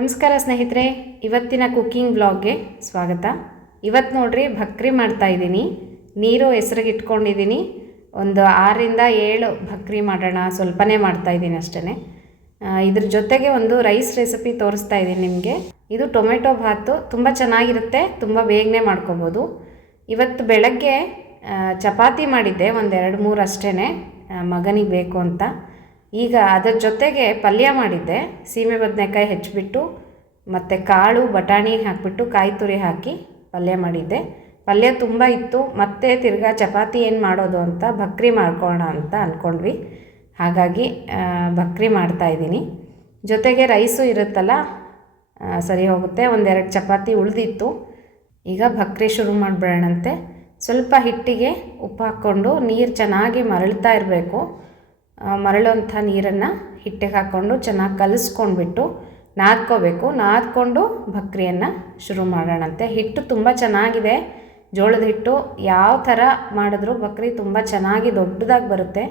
ನಮಸ್ಕಾರ ಸ್ನೇಹಿತರೆ, ಇವತ್ತಿನ ಕುಕ್ಕಿಂಗ್ ವ್ಲಾಗ್ಗೆ ಸ್ವಾಗತ. ಇವತ್ತು ನೋಡ್ರಿ, ಭಕ್ರಿ ಮಾಡ್ತಾ ಇದ್ದೀನಿ. ನೀರು ಹೆಸ್ರಿಗೆ ಇಟ್ಕೊಂಡಿದ್ದೀನಿ. ಒಂದು ಆರರಿಂದ ಏಳು ಭಕ್ರಿ ಮಾಡೋಣ, ಸ್ವಲ್ಪನೇ ಮಾಡ್ತಾ ಇದ್ದೀನಿ ಅಷ್ಟೇ ಇದ್ರ ಜೊತೆಗೆ ಒಂದು ರೈಸ್ ರೆಸಿಪಿ ತೋರಿಸ್ತಾ ಇದ್ದೀನಿ ನಿಮಗೆ. ಇದು ಟೊಮೆಟೊ ಭಾತು, ತುಂಬ ಚೆನ್ನಾಗಿರುತ್ತೆ, ತುಂಬ ಬೇಗನೆ ಮಾಡ್ಕೋಬೋದು. ಇವತ್ತು ಬೆಳಗ್ಗೆ ಚಪಾತಿ ಮಾಡಿದ್ದೆ, ಒಂದೆರಡು ಮೂರು ಅಷ್ಟೇ ಮಗನಿಗೆ ಬೇಕು ಅಂತ. ಈಗ ಅದರ ಜೊತೆಗೆ ಪಲ್ಯ ಮಾಡಿದ್ದೆ. ಸೀಮೆ ಬದನೆಕಾಯಿ ಹೆಚ್ಚಿಬಿಟ್ಟು ಮತ್ತು ಕಾಳು, ಬಟಾಣಿ ಹಾಕಿಬಿಟ್ಟು, ಕಾಯಿ ತುರಿ ಹಾಕಿ ಪಲ್ಯ ಮಾಡಿದ್ದೆ. ಪಲ್ಯ ತುಂಬ ಇತ್ತು. ಮತ್ತೆ ತಿರ್ಗಾ ಚಪಾತಿ ಏನು ಮಾಡೋದು ಅಂತ ಬಕ್ರಿ ಮಾಡ್ಕೊಳ್ಳೋಣ ಅಂತ ಅಂದ್ಕೊಂಡ್ವಿ ಹಾಗಾಗಿ ಬಕ್ರಿ ಮಾಡ್ತಾ ಮಾಡ್ತಾಯಿದ್ದೀನಿ ಜೊತೆಗೆ ರೈಸು ಇರುತ್ತಲ್ಲ ಸರಿ ಹೋಗುತ್ತೆ. ಒಂದೆರಡು ಚಪಾತಿ ಉಳಿದಿತ್ತು. ಈಗ ಬಕ್ರಿ ಶುರು ಮಾಡಿಬಿಡೋಣಂತೆ. ಸ್ವಲ್ಪ ಹಿಟ್ಟಿಗೆ ಉಪ್ಪು ಹಾಕ್ಕೊಂಡು ನೀರು ಚೆನ್ನಾಗಿ ಮರಳ್ತಾ ಇರಬೇಕು. ಮರಳುವಂಥ ನೀರನ್ನು ಹಿಟ್ಟಿಗೆ ಹಾಕ್ಕೊಂಡು ಚೆನ್ನಾಗಿ ಕಲಿಸ್ಕೊಂಡ್ಬಿಟ್ಟು ನಾದ್ಕೋಬೇಕು. ನಾದ್ಕೊಂಡು ಭಕ್ರಿಯನ್ನು ಶುರು ಮಾಡೋಣಂತೆ. ಹಿಟ್ಟು ತುಂಬ ಚೆನ್ನಾಗಿದೆ. ಜೋಳದ ಹಿಟ್ಟು ಯಾವ ಥರ ಮಾಡಿದ್ರೂ ಬಕ್ರಿ ತುಂಬ ಚೆನ್ನಾಗಿ ದೊಡ್ಡದಾಗಿ ಬರುತ್ತೆ.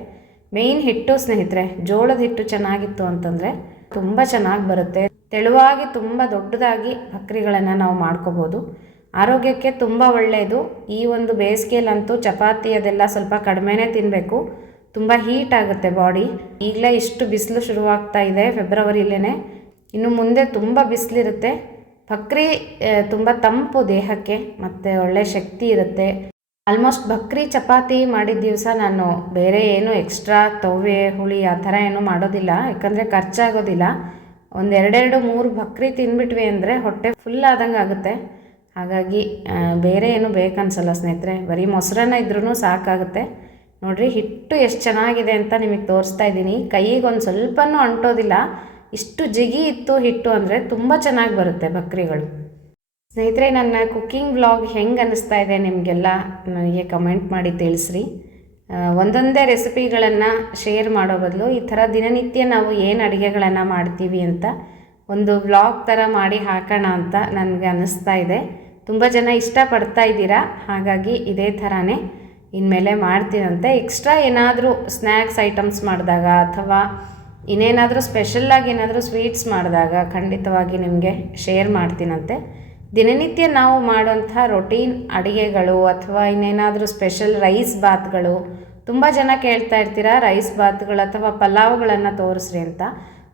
ಮೇಯ್ನ್ ಹಿಟ್ಟು ಸ್ನೇಹಿತರೆ, ಜೋಳದ ಹಿಟ್ಟು ಚೆನ್ನಾಗಿತ್ತು ಅಂತಂದರೆ ತುಂಬ ಚೆನ್ನಾಗಿ ಬರುತ್ತೆ. ತೆಳುವಾಗಿ ತುಂಬ ದೊಡ್ಡದಾಗಿ ಬಕ್ರಿಗಳನ್ನು ನಾವು ಮಾಡ್ಕೋಬೋದು. ಆರೋಗ್ಯಕ್ಕೆ ತುಂಬ ಒಳ್ಳೆಯದು. ಈ ಒಂದು ಬೇಸಿಗೆಯಲ್ಲಂತೂ ಚಪಾತಿ ಅದೆಲ್ಲ ಸ್ವಲ್ಪ ಕಡಿಮೆನೇ ತಿನ್ನಬೇಕು ತುಂಬ ಹೀಟ್ ಆಗುತ್ತೆ ಬಾಡಿ ಈಗಲೇ ಇಷ್ಟು ಬಿಸಿಲು ಶುರುವಾಗ್ತಾ ಇದೆ ಫೆಬ್ರವರಿಲೇ ಇನ್ನು ಮುಂದೆ ತುಂಬ ಬಿಸಿಲಿರುತ್ತೆ. ಭಕ್ರಿ ತುಂಬ ತಂಪು ದೇಹಕ್ಕೆ ಮತ್ತು ಒಳ್ಳೆ ಶಕ್ತಿ ಇರುತ್ತೆ. ಆಲ್ಮೋಸ್ಟ್ ಭಕ್ರಿ ಚಪಾತಿ ಮಾಡಿದ ದಿವಸ ನಾನು ಬೇರೆ ಏನು ಎಕ್ಸ್ಟ್ರಾ ತೊವೆ ಹುಳಿ ಆ ಥರ ಏನೂ ಮಾಡೋದಿಲ್ಲ. ಯಾಕಂದರೆ ಖರ್ಚಾಗೋದಿಲ್ಲ. ಒಂದು ಎರಡೆರಡು ಮೂರು ಭಕ್ರಿ ತಿನ್ಬಿಟ್ವಿ ಅಂದರೆ ಹೊಟ್ಟೆ ಫುಲ್ ಆದಂಗೆ ಆಗುತ್ತೆ. ಹಾಗಾಗಿ ಬೇರೆ ಏನು ಬೇಕನ್ಸಲ್ಲ ಸ್ನೇಹಿತರೆ. ಬರೀ ಮೊಸರನ್ನ ಇದ್ರೂ ಸಾಕಾಗುತ್ತೆ. ನೋಡ್ರಿ ಹಿಟ್ಟು ಎಷ್ಟು ಚೆನ್ನಾಗಿದೆ ಅಂತ ನಿಮಗೆ ತೋರಿಸ್ತಾ ಇದ್ದೀನಿ. ಕೈಗೆ ಒಂದು ಸ್ವಲ್ಪನೂ ಅಂಟೋದಿಲ್ಲ. ಇಷ್ಟು ಜಿಗಿ ಇತ್ತು ಹಿಟ್ಟು ಅಂದರೆ ತುಂಬ ಚೆನ್ನಾಗಿ ಬರುತ್ತೆ ಬಕ್ರಿಗಳು. ಸ್ನೇಹಿತರೆ, ನನ್ನ ಕುಕ್ಕಿಂಗ್ ವ್ಲಾಗ್ ಹೆಂಗೆ ಅನ್ನಿಸ್ತಾ ಇದೆ ನಿಮಗೆಲ್ಲ ನನಗೆ ಕಮೆಂಟ್ ಮಾಡಿ ತಿಳಿಸ್ರಿ. ಒಂದೊಂದೇ ರೆಸಿಪಿಗಳನ್ನು ಶೇರ್ ಮಾಡೋ ಬದಲು ಈ ಥರ ದಿನನಿತ್ಯ ನಾವು ಏನು ಅಡುಗೆಗಳನ್ನು ಮಾಡ್ತೀವಿ ಅಂತ ಒಂದು ವ್ಲಾಗ್ ಥರ ಮಾಡಿ ಹಾಕೋಣ ಅಂತ ನನಗೆ ಅನ್ನಿಸ್ತಾ ಇದೆ. ತುಂಬ ಜನ ಇಷ್ಟಪಡ್ತಾ ಇದ್ದೀರಾ? ಹಾಗಾಗಿ ಇದೇ ಥರನೇ ಇನ್ಮೇಲೆ ಮಾಡ್ತೀನಂತೆ. ಎಕ್ಸ್ಟ್ರಾ ಏನಾದರೂ ಸ್ನ್ಯಾಕ್ಸ್ ಐಟಮ್ಸ್ ಮಾಡಿದಾಗ ಅಥವಾ ಇನ್ನೇನಾದರೂ ಸ್ಪೆಷಲ್ಲಾಗಿ ಏನಾದರೂ ಸ್ವೀಟ್ಸ್ ಮಾಡಿದಾಗ ಖಂಡಿತವಾಗಿ ನಿಮಗೆ ಶೇರ್ ಮಾಡ್ತೀನಂತೆ. ದಿನನಿತ್ಯ ನಾವು ಮಾಡೋಂಥ ರೊಟೀನ್ ಅಡುಗೆಗಳು ಅಥವಾ ಇನ್ನೇನಾದರೂ ಸ್ಪೆಷಲ್ ರೈಸ್ ಬಾತ್ಗಳು, ತುಂಬ ಜನ ಕೇಳ್ತಾ ಇರ್ತೀರಾ ರೈಸ್ ಬಾತ್ಗಳು ಅಥವಾ ಪಲಾವ್ಗಳನ್ನು ತೋರಿಸ್ರಿ ಅಂತ.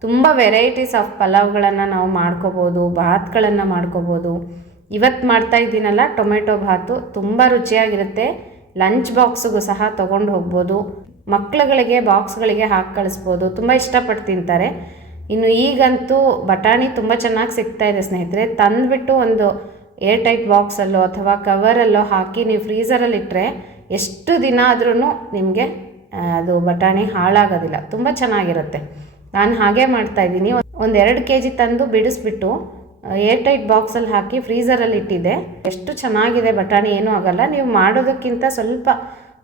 ತುಂಬ ವೆರೈಟೀಸ್ ಆಫ್ ಪಲಾವ್ಗಳನ್ನು ನಾವು ಮಾಡ್ಕೋಬೋದು, ಬಾತ್ಗಳನ್ನು ಮಾಡ್ಕೋಬೋದು. ಇವತ್ತು ಮಾಡ್ತಾ ಇದ್ದೀನಲ್ಲ, ಟೊಮೆಟೊ ಭಾತು ತುಂಬ ರುಚಿಯಾಗಿರುತ್ತೆ. ಲಂಚ್ ಬಾಕ್ಸ್ಗೂ ಸಹ ತೊಗೊಂಡು ಹೋಗ್ಬೋದು. ಮಕ್ಕಳುಗಳಿಗೆ ಬಾಕ್ಸ್ಗಳಿಗೆ ಹಾಕಿ ಕಳಿಸ್ಬೋದು. ತುಂಬ ಇಷ್ಟಪಟ್ಟು ತಿಂತಾರೆ. ಇನ್ನು ಈಗಂತೂ ಬಟಾಣಿ ತುಂಬ ಚೆನ್ನಾಗಿ ಸಿಗ್ತಾ ಇದೆ ಸ್ನೇಹಿತರೆ. ತಂದುಬಿಟ್ಟು ಒಂದು ಏರ್ ಟೈಟ್ ಬಾಕ್ಸಲ್ಲೋ ಅಥವಾ ಕವರಲ್ಲೋ ಹಾಕಿ ನೀವು ಫ್ರೀಸರಲ್ಲಿಟ್ಟರೆ ಎಷ್ಟು ದಿನ ಆದ್ರೂ ನಿಮಗೆ ಅದು ಬಟಾಣಿ ಹಾಳಾಗೋದಿಲ್ಲ. ತುಂಬ ಚೆನ್ನಾಗಿರುತ್ತೆ. ನಾನು ಹಾಗೆ ಮಾಡ್ತಾಯಿದ್ದೀನಿ ಒಂದು ಎರಡು ಕೆ ಜಿ ತಂದು ಬಿಡಿಸ್ಬಿಟ್ಟು ಏರ್ ಟೈಟ್ ಬಾಕ್ಸಲ್ಲಿ ಹಾಕಿ ಫ್ರೀಸರಲ್ಲಿ ಇಟ್ಟಿದ್ದೆ. ಎಷ್ಟು ಚೆನ್ನಾಗಿದೆ ಬಟಾಣಿ, ಏನೂ ಆಗಲ್ಲ. ನೀವು ಮಾಡೋದಕ್ಕಿಂತ ಸ್ವಲ್ಪ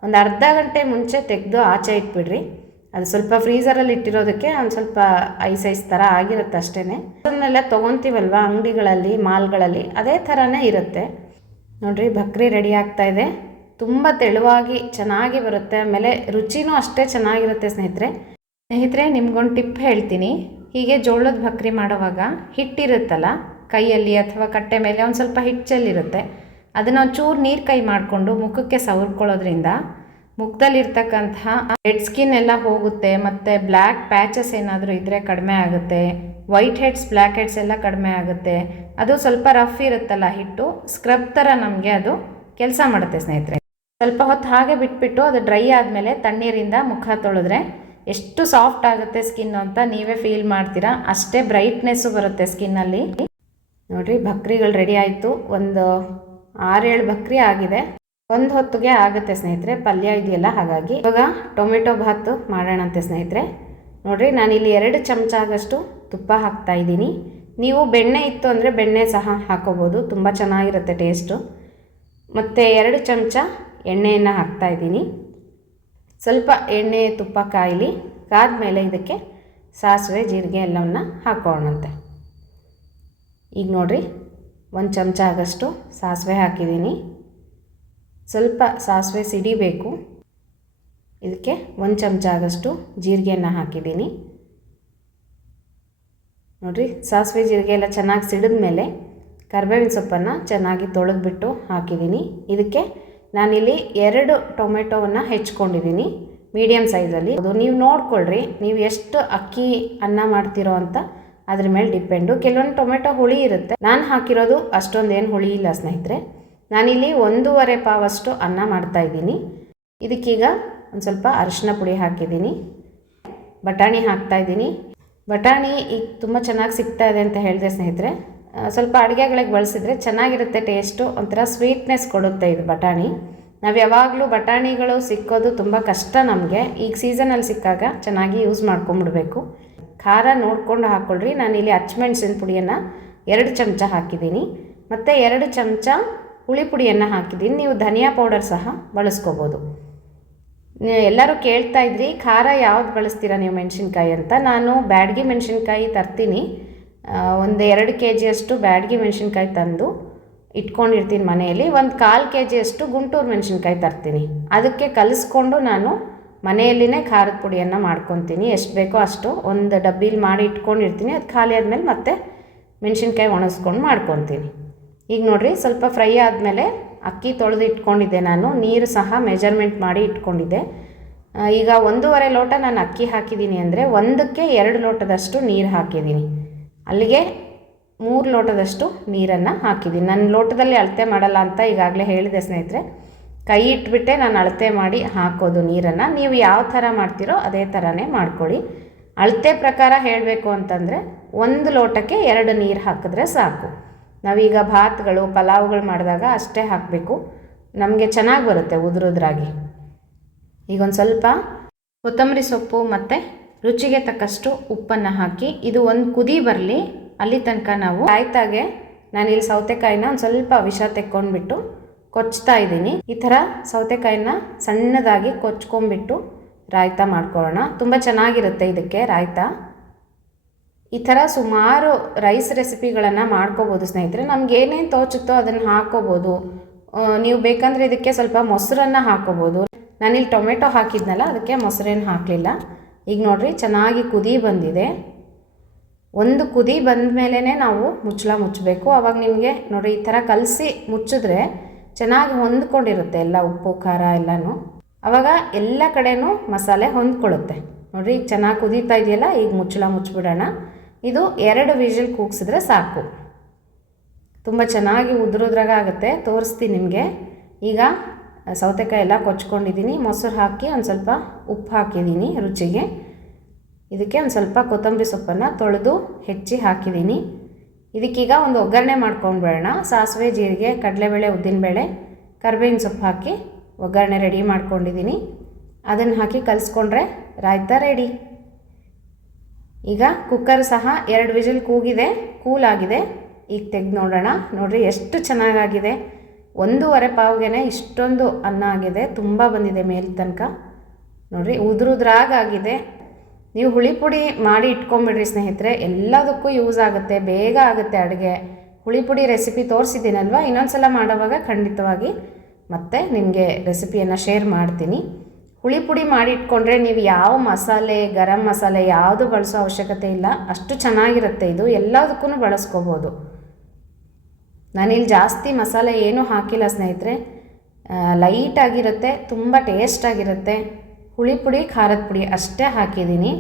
ಒಂದು ಅರ್ಧ ಗಂಟೆ ಮುಂಚೆ ತೆಗೆದು ಆಚೆ ಇಟ್ಬಿಡ್ರಿ. ಅದು ಸ್ವಲ್ಪ ಫ್ರೀಸರಲ್ಲಿ ಇಟ್ಟಿರೋದಕ್ಕೆ ಒಂದು ಸ್ವಲ್ಪ ಐಸ್ ಐಸ್ ಥರ ಆಗಿರುತ್ತೆ ಅಷ್ಟೇ ಅದನ್ನೆಲ್ಲ ತೊಗೊತೀವಲ್ವ ಅಂಗಡಿಗಳಲ್ಲಿ, ಮಾಲ್ಗಳಲ್ಲಿ? ಅದೇ ಥರನೇ ಇರುತ್ತೆ. ನೋಡಿರಿ ಬಕ್ರಿ ರೆಡಿ ಆಗ್ತಾ ಇದೆ. ತುಂಬ ತೆಳುವಾಗಿ ಚೆನ್ನಾಗಿ ಬರುತ್ತೆ. ಆಮೇಲೆ ರುಚಿನೂ ಅಷ್ಟೇ ಚೆನ್ನಾಗಿರುತ್ತೆ ಸ್ನೇಹಿತರೆ. ಸ್ನೇಹಿತರೆ, ನಿಮ್ಗೊಂದು ಟಿಪ್ ಹೇಳ್ತೀನಿ. ಹೀಗೆ ಜೋಳದ ಭಕ್ರಿ ಮಾಡುವಾಗ ಹಿಟ್ಟಿರುತ್ತಲ್ಲ, ಕೈಯಲ್ಲಿ ಅಥವಾ ಕಟ್ಟೆ ಮೇಲೆ ಒಂದು ಸ್ವಲ್ಪ ಹಿಟ್ಟು ಚೆಲ್ಲಿರುತ್ತೆ ಅದನ್ನು ಚೂರು ನೀರು ಕೈ ಮಾಡಿಕೊಂಡು ಮುಖಕ್ಕೆ ಸವರ್ಕೊಳ್ಳೋದ್ರಿಂದ ಮುಖದಲ್ಲಿರ್ತಕ್ಕಂತಹ ರೆಡ್ ಸ್ಕಿನ್ ಎಲ್ಲ ಹೋಗುತ್ತೆ, ಮತ್ತು ಬ್ಲ್ಯಾಕ್ ಪ್ಯಾಚಸ್ ಏನಾದರೂ ಇದ್ದರೆ ಕಡಿಮೆ ಆಗುತ್ತೆ. ವೈಟ್ ಹೆಡ್ಸ್, ಬ್ಲ್ಯಾಕ್ ಹೆಡ್ಸ್ ಎಲ್ಲ ಕಡಿಮೆ ಆಗುತ್ತೆ. ಅದು ಸ್ವಲ್ಪ ರಫ್ ಇರುತ್ತಲ್ಲ ಹಿಟ್ಟು, ಸ್ಕ್ರಬ್ ಥರ ನಮಗೆ ಅದು ಕೆಲಸ ಮಾಡುತ್ತೆ ಸ್ನೇಹಿತರೆ. ಸ್ವಲ್ಪ ಹೊತ್ತು ಹಾಗೆ ಬಿಟ್ಬಿಟ್ಟು ಅದು ಡ್ರೈ ಆದಮೇಲೆ ತಣ್ಣೀರಿಂದ ಮುಖ ತೊಳೆದ್ರೆ ಎಷ್ಟು ಸಾಫ್ಟ್ ಆಗುತ್ತೆ ಸ್ಕಿನ್ ಅಂತ ನೀವೇ ಫೀಲ್ ಮಾಡ್ತೀರಾ? ಅಷ್ಟೇ ಬ್ರೈಟ್ನೆಸ್ಸು ಬರುತ್ತೆ ಸ್ಕಿನ್ನಲ್ಲಿ ನೋಡಿರಿ, ಬಕ್ರಿಗಳು ರೆಡಿ ಆಯಿತು. ಒಂದು ಆರೇಳು ಬಕ್ರಿ ಆಗಿದೆ. ಒಂದು ಹೊತ್ತಿಗೆ ಆಗುತ್ತೆ ಸ್ನೇಹಿತರೆ, ಪಲ್ಯ ಇದೆಯಲ್ಲ, ಹಾಗಾಗಿ ಇವಾಗ ಟೊಮೆಟೊ ಭಾತು ಮಾಡೋಣಂತೆ ಸ್ನೇಹಿತರೆ. ನೋಡ್ರಿ, ನಾನಿಲ್ಲಿ ಎರಡು ಚಮಚ ಆಗಷ್ಟು ತುಪ್ಪ ಹಾಕ್ತಾ ಇದ್ದೀನಿ. ನೀವು ಬೆಣ್ಣೆ ಇತ್ತು ಅಂದರೆ ಬೆಣ್ಣೆ ಸಹ ಹಾಕೋಬೋದು. ತುಂಬ ಚೆನ್ನಾಗಿರುತ್ತೆ ಟೇಸ್ಟು ಮತ್ತು ಎರಡು ಚಮಚ ಎಣ್ಣೆಯನ್ನು ಹಾಕ್ತಾ ಇದ್ದೀನಿ. ಸ್ವಲ್ಪ ಎಣ್ಣೆ ತುಪ್ಪ ಕಾಯಲಿ ಕಾದ್ಮೇಲೆ ಇದಕ್ಕೆ ಸಾಸಿವೆ, ಜೀರಿಗೆ ಎಲ್ಲವನ್ನ ಹಾಕೋಣಂತೆ ಈಗ ನೋಡಿರಿ, ಒಂದು ಚಮಚ ಆಗಷ್ಟು ಸಾಸಿವೆ ಹಾಕಿದ್ದೀನಿ. ಸ್ವಲ್ಪ ಸಾಸಿವೆ ಸಿಡಿಬೇಕು. ಇದಕ್ಕೆ ಒಂದು ಚಮಚ ಆಗಷ್ಟು ಜೀರಿಗೆಯನ್ನು ಹಾಕಿದ್ದೀನಿ. ನೋಡಿರಿ, ಸಾಸಿವೆ, ಜೀರಿಗೆ ಎಲ್ಲ ಚೆನ್ನಾಗಿ ಸಿಡಿದ ಮೇಲೆ ಕರ್ಬೇವಿನ ಸೊಪ್ಪನ್ನು ಚೆನ್ನಾಗಿ ತೊಳೆದ್ಬಿಟ್ಟು ಹಾಕಿದ್ದೀನಿ. ಇದಕ್ಕೆ ನಾನಿಲ್ಲಿ ಎರಡು ಟೊಮೆಟೊವನ್ನು ಹೆಚ್ಕೊಂಡಿದ್ದೀನಿ ಮೀಡಿಯಮ್ ಸೈಜಲ್ಲಿ. ಅದು ನೀವು ನೋಡ್ಕೊಳ್ರಿ, ನೀವು ಎಷ್ಟು ಅಕ್ಕಿ ಅನ್ನ ಮಾಡ್ತಿರೋ ಅಂತ ಅದ್ರ ಮೇಲೆ ಡಿಪೆಂಡು. ಕೆಲವೊಂದು ಟೊಮೆಟೊ ಹುಳಿ ಇರುತ್ತೆ. ನಾನು ಹಾಕಿರೋದು ಅಷ್ಟೊಂದೇನು ಹುಳಿ ಇಲ್ಲ ಸ್ನೇಹಿತರೆ. ನಾನಿಲ್ಲಿ ಒಂದೂವರೆ ಪಾವಷ್ಟು ಅನ್ನ ಮಾಡ್ತಾ ಇದ್ದೀನಿ. ಇದಕ್ಕೀಗ ಒಂದು ಸ್ವಲ್ಪ ಅರಿಶಿನ ಪುಡಿ ಹಾಕಿದ್ದೀನಿ. ಬಟಾಣಿ ಹಾಕ್ತಾಯಿದ್ದೀನಿ ಬಟಾಣಿ ಈಗ ತುಂಬ ಚೆನ್ನಾಗಿ ಸಿಗ್ತಾ ಇದೆ ಅಂತ ಹೇಳಿದೆ ಸ್ನೇಹಿತರೆ. ಸ್ವಲ್ಪ ಅಡುಗೆಗಳಿಗೆ ಬಳಸಿದ್ರೆ ಚೆನ್ನಾಗಿರುತ್ತೆ ಟೇಸ್ಟು, ಒಂಥರ ಸ್ವೀಟ್ನೆಸ್ ಕೊಡುತ್ತೆ ಇದು ಬಟಾಣಿ. ನಾವು ಯಾವಾಗಲೂ ಬಟಾಣಿಗಳು ಸಿಕ್ಕೋದು ತುಂಬ ಕಷ್ಟ ನಮಗೆ. ಈಗ ಸೀಸನಲ್ಲಿ ಸಿಕ್ಕಾಗ ಚೆನ್ನಾಗಿ ಯೂಸ್ ಮಾಡ್ಕೊಂಬಿಡ್ಬೇಕು. ಖಾರ ನೋಡಿಕೊಂಡು ಹಾಕ್ಕೊಳ್ರಿ ನಾನಿಲ್ಲಿ ಹಚ್ಮೆಣ್ಸಿನ ಪುಡಿಯನ್ನು ಎರಡು ಚಮಚ ಹಾಕಿದ್ದೀನಿ. ಮತ್ತು ಎರಡು ಚಮಚ ಹುಳಿ ಪುಡಿಯನ್ನು ಹಾಕಿದ್ದೀನಿ. ನೀವು ಧನಿಯಾ ಪೌಡರ್ ಸಹ ಬಳಸ್ಕೋಬೋದು. ಎಲ್ಲರೂ ಕೇಳ್ತಾ ಇದ್ರಿ, ಖಾರ ಯಾವ್ದು ಬಳಸ್ತೀರಾ ನೀವು ಮೆಣಸಿನ್ಕಾಯಿ ಅಂತ. ನಾನು ಬ್ಯಾಡಗಿ ಮೆಣಸಿನ್ಕಾಯಿ ತರ್ತೀನಿ. ಒಂದು ಎರಡು ಕೆ ಜಿಯಷ್ಟು ಬ್ಯಾಡಗಿ ಮೆಣಸಿನ್ಕಾಯಿ ತಂದು ಇಟ್ಕೊಂಡಿರ್ತೀನಿ ಮನೆಯಲ್ಲಿ. ಒಂದು ಕಾಲು ಕೆ ಜಿಯಷ್ಟು ಗುಂಟೂರು ಮೆಣಸಿನ್ಕಾಯಿ ತರ್ತೀನಿ. ಅದಕ್ಕೆ ಕಲಿಸ್ಕೊಂಡು ನಾನು ಮನೆಯಲ್ಲಿನೇ ಖಾರದ ಪುಡಿಯನ್ನು ಮಾಡ್ಕೊತೀನಿ. ಎಷ್ಟು ಬೇಕೋ ಅಷ್ಟು ಒಂದು ಡಬ್ಬಿಲಿ ಮಾಡಿ ಇಟ್ಕೊಂಡಿರ್ತೀನಿ. ಅದು ಖಾಲಿ ಆದಮೇಲೆ ಮತ್ತೆ ಮೆಣಸಿನ್ಕಾಯಿ ಒಣಗಿಸ್ಕೊಂಡು ಮಾಡ್ಕೊತೀನಿ. ಈಗ ನೋಡಿರಿ, ಸ್ವಲ್ಪ ಫ್ರೈ ಆದಮೇಲೆ ಅಕ್ಕಿ ತೊಳೆದು ಇಟ್ಕೊಂಡಿದ್ದೆ ನಾನು. ನೀರು ಸಹ ಮೆಜರ್ಮೆಂಟ್ ಮಾಡಿ ಇಟ್ಕೊಂಡಿದ್ದೆ. ಈಗ ಒಂದೂವರೆ ಲೋಟ ನಾನು ಅಕ್ಕಿ ಹಾಕಿದ್ದೀನಿ ಅಂದರೆ ಒಂದಕ್ಕೆ ಎರಡು ಲೋಟದಷ್ಟು ನೀರು ಹಾಕಿದ್ದೀನಿ ಅಲ್ಲಿಗೆ ಮೂರು ಲೋಟದಷ್ಟು ನೀರನ್ನು ಹಾಕಿದ್ದೀನಿ. ನನ್ನ ಲೋಟದಲ್ಲಿ ಅಳತೆ ಮಾಡಲ್ಲ ಅಂತ ಈಗಾಗಲೇ ಹೇಳಿದೆ ಸ್ನೇಹಿತರೆ. ಕೈ ಇಟ್ಬಿಟ್ಟೆ ನಾನು ಅಳತೆ ಮಾಡಿ ಹಾಕೋದು ನೀರನ್ನು. ನೀವು ಯಾವ ಥರ ಮಾಡ್ತೀರೋ ಅದೇ ಥರನೇ ಮಾಡ್ಕೊಳ್ಳಿ. ಅಳತೆ ಪ್ರಕಾರ ಹೇಳಬೇಕು ಅಂತಂದರೆ ಒಂದು ಲೋಟಕ್ಕೆ ಎರಡು ನೀರು ಹಾಕಿದ್ರೆ ಸಾಕು. ನಾವೀಗ ಭಾತ್ಗಳು, ಪಲಾವ್ಗಳು ಮಾಡಿದಾಗ ಅಷ್ಟೇ ಹಾಕಬೇಕು. ನಮಗೆ ಚೆನ್ನಾಗಿ ಬರುತ್ತೆ ಉದುರುದ್ರಾಗಿ. ಈಗ ಒಂದು ಸ್ವಲ್ಪ ಕೊತ್ತಂಬರಿ ಸೊಪ್ಪು ಮತ್ತು ರುಚಿಗೆ ತಕ್ಕಷ್ಟು ಉಪ್ಪನ್ನು ಹಾಕಿ, ಇದು ಒಂದು ಕುದಿ ಬರಲಿ, ಅಲ್ಲಿ ತನಕ ನಾವು ರಾಯ್ತಾಗೆ ನಾನಿಲ್ಲಿ ಸೌತೆಕಾಯಿನ ಒಂದು ಸ್ವಲ್ಪ ವಿಷ ತೆಕ್ಕೊಂಡ್ಬಿಟ್ಟು ಕೊಚ್ತಾ ಇದ್ದೀನಿ. ಈ ಥರ ಸೌತೆಕಾಯಿನ ಸಣ್ಣದಾಗಿ ಕೊಚ್ಕೊಂಡ್ಬಿಟ್ಟು ರಾಯ್ತ ಮಾಡ್ಕೊಳ್ಳೋಣ. ತುಂಬ ಚೆನ್ನಾಗಿರುತ್ತೆ ಇದಕ್ಕೆ ರಾಯ್ತ. ಈ ಥರ ಸುಮಾರು ರೈಸ್ ರೆಸಿಪಿಗಳನ್ನು ಮಾಡ್ಕೋಬೋದು ಸ್ನೇಹಿತರೆ. ನಮ್ಗೆ ಏನೇನು ತೋಚುತ್ತೋ ಅದನ್ನು ಹಾಕೋಬೋದು. ನೀವು ಬೇಕಂದರೆ ಇದಕ್ಕೆ ಸ್ವಲ್ಪ ಮೊಸರನ್ನು ಹಾಕೋಬೋದು. ನಾನಿಲ್ಲಿ ಟೊಮೆಟೊ ಹಾಕಿದ್ನಲ್ಲ, ಅದಕ್ಕೆ ಮೊಸರೇನು ಹಾಕಲಿಲ್ಲ. ಈಗ ನೋಡ್ರಿ, ಚೆನ್ನಾಗಿ ಕುದಿ ಬಂದಿದೆ. ಒಂದು ಕುದಿ ಬಂದ ಮೇಲೇ ನಾವು ಮುಚ್ಚಳ ಮುಚ್ಚಬೇಕು. ಆವಾಗ ನಿಮಗೆ ನೋಡಿ ಈ ಥರ ಕಲಸಿ ಮುಚ್ಚಿದ್ರೆ ಚೆನ್ನಾಗಿ ಹೊಂದ್ಕೊಂಡಿರುತ್ತೆ ಎಲ್ಲ ಉಪ್ಪು, ಖಾರ ಎಲ್ಲನೂ. ಆವಾಗ ಎಲ್ಲ ಕಡೆನೂ ಮಸಾಲೆ ಹೊಂದ್ಕೊಳ್ಳುತ್ತೆ. ನೋಡಿರಿ, ಈಗ ಚೆನ್ನಾಗಿ ಕುದೀತಾ ಇದೆಯಲ್ಲ, ಈಗ ಮುಚ್ಚಳ ಮುಚ್ಚಿಬಿಡೋಣ. ಇದು ಎರಡು ವಿಷಲ್ ಕೂಗ್ಸಿದ್ರೆ ಸಾಕು. ತುಂಬ ಚೆನ್ನಾಗಿ ಉದುರುದ್ರಾಗ ಆಗುತ್ತೆ. ತೋರಿಸ್ತೀನಿ ನಿಮಗೆ. ಈಗ ಸೌತೆಕಾಯಿ ಎಲ್ಲ ಕೊಚ್ಕೊಂಡಿದ್ದೀನಿ. ಮೊಸರು ಹಾಕಿ ಒಂದು ಸ್ವಲ್ಪ ಉಪ್ಪು ಹಾಕಿದ್ದೀನಿ ರುಚಿಗೆ. ಇದಕ್ಕೆ ಒಂದು ಸ್ವಲ್ಪ ಕೊತ್ತಂಬರಿ ಸೊಪ್ಪನ್ನು ತೊಳೆದು ಹೆಚ್ಚಿ ಹಾಕಿದ್ದೀನಿ. ಇದಕ್ಕೀಗ ಒಂದು ಒಗ್ಗರಣೆ ಮಾಡ್ಕೊಂಡ್ಬಿಡೋಣ. ಸಾಸಿವೆ, ಜೀರಿಗೆ, ಕಡಲೆಬೇಳೆ, ಉದ್ದಿನಬೇಳೆ, ಕರಿಬೇವಿನ ಸೊಪ್ಪು ಹಾಕಿ ಒಗ್ಗರಣೆ ರೆಡಿ ಮಾಡ್ಕೊಂಡಿದ್ದೀನಿ. ಅದನ್ನು ಹಾಕಿ ಕಲಿಸ್ಕೊಂಡ್ರೆ ರಾಯ್ತಾ ರೆಡಿ. ಈಗ ಕುಕ್ಕರ್ ಸಹ ಎರಡು ವಿಜಿಲ್ ಕೂಗಿದೆ. ಕೂಲ್ ಆಗಿದೆ. ಈಗ ತೆಗೆದು ನೋಡೋಣ. ನೋಡಿರಿ ಎಷ್ಟು ಚೆನ್ನಾಗಾಗಿದೆ. ಒಂದೂವರೆ ಪಾವ್ಗೆ ಇಷ್ಟೊಂದು ಅನ್ನ ಆಗಿದೆ. ತುಂಬ ಬಂದಿದೆ ಮೇಲೆ ತನಕ. ನೋಡಿರಿ, ಉದುರುದ್ರಾಗ ಆಗಿದೆ. ನೀವು ಹುಳಿ ಪುಡಿ ಮಾಡಿ ಇಟ್ಕೊಂಬಿಡ್ರಿ ಸ್ನೇಹಿತರೆ. ಎಲ್ಲದಕ್ಕೂ ಯೂಸ್ ಆಗುತ್ತೆ, ಬೇಗ ಆಗುತ್ತೆ ಅಡುಗೆ. ಹುಳಿ ಪುಡಿ ರೆಸಿಪಿ ತೋರಿಸಿದ್ದೀನಲ್ವ? ಇನ್ನೊಂದ್ಸಲ ಮಾಡೋವಾಗ ಖಂಡಿತವಾಗಿ ಮತ್ತೆ ನಿಮಗೆ ರೆಸಿಪಿಯನ್ನು ಶೇರ್ ಮಾಡ್ತೀನಿ. ಹುಳಿ ಪುಡಿ ಮಾಡಿ ಇಟ್ಕೊಂಡ್ರೆ ನೀವು ಯಾವ ಮಸಾಲೆ, ಗರಂ ಮಸಾಲೆ ಯಾವುದು ಬಳಸೋ ಅವಶ್ಯಕತೆ ಇಲ್ಲ. ಅಷ್ಟು ಚೆನ್ನಾಗಿರುತ್ತೆ ಇದು. ಎಲ್ಲದಕ್ಕೂ ಬಳಸ್ಕೋಬೋದು. ನಾನಿಲ್ಲಿ ಜಾಸ್ತಿ ಮಸಾಲೆ ಏನೂ ಹಾಕಿಲ್ಲ ಸ್ನೇಹಿತರೆ. ಲೈಟಾಗಿರುತ್ತೆ ತುಂಬ ಟೇಸ್ಟಾಗಿರುತ್ತೆ ಹುಳಿ ಪುಡಿ, ಖಾರದ ಪುಡಿ ಅಷ್ಟೇ ಹಾಕಿದ್ದೀನಿ.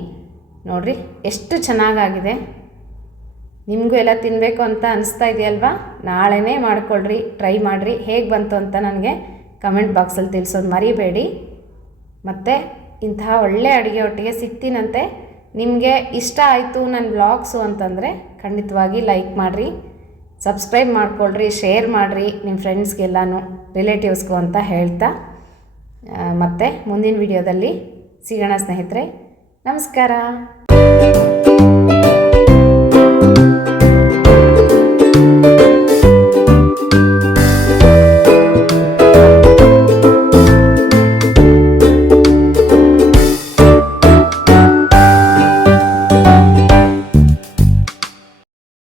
ನೋಡಿರಿ, ಎಷ್ಟು ಚೆನ್ನಾಗಾಗಿದೆ. ನಿಮಗೂ ಎಲ್ಲ ತಿನ್ನಬೇಕು ಅಂತ ಅನಿಸ್ತಾ ಇದೆಯಲ್ವಾ? ನಾಳೆನೇ ಮಾಡ್ಕೊಳ್ರಿ ಟ್ರೈ ಮಾಡಿರಿ. ಹೇಗೆ ಬಂತು ಅಂತ ನನಗೆ ಕಮೆಂಟ್ ಬಾಕ್ಸಲ್ಲಿ ತಿಳಿಸೋದು ಮರಿಬೇಡಿ. ಮತ್ತು ಇಂತಹ ಒಳ್ಳೆ ಅಡುಗೆ ಒಟ್ಟಿಗೆ ಸಿಗ್ತೀನಂತೆ. ನಿಮಗೆ ಇಷ್ಟ ಆಯಿತು ನನ್ನ ಬ್ಲಾಗ್ಸು ಅಂತಂದರೆ ಖಂಡಿತವಾಗಿ ಲೈಕ್ ಮಾಡಿರಿ. ಸಬ್ಸ್ಕ್ರೈಬ್ ಮಾಡ್ಕೊಳ್ರಿ ಶೇರ್ ಮಾಡಿರಿ ನಿಮ್ಮ ಫ್ರೆಂಡ್ಸ್ಗೆಲ್ಲನೂ ರಿಲೇಟಿವ್ಸ್ಗೂ ಅಂತ ಹೇಳ್ತಾ ಮತ್ತೆ ಮುಂದಿನ ವಿಡಿಯೋದಲ್ಲಿ ಸಿಗೋಣ ಸ್ನೇಹಿತರೆ. ನಮಸ್ಕಾರ.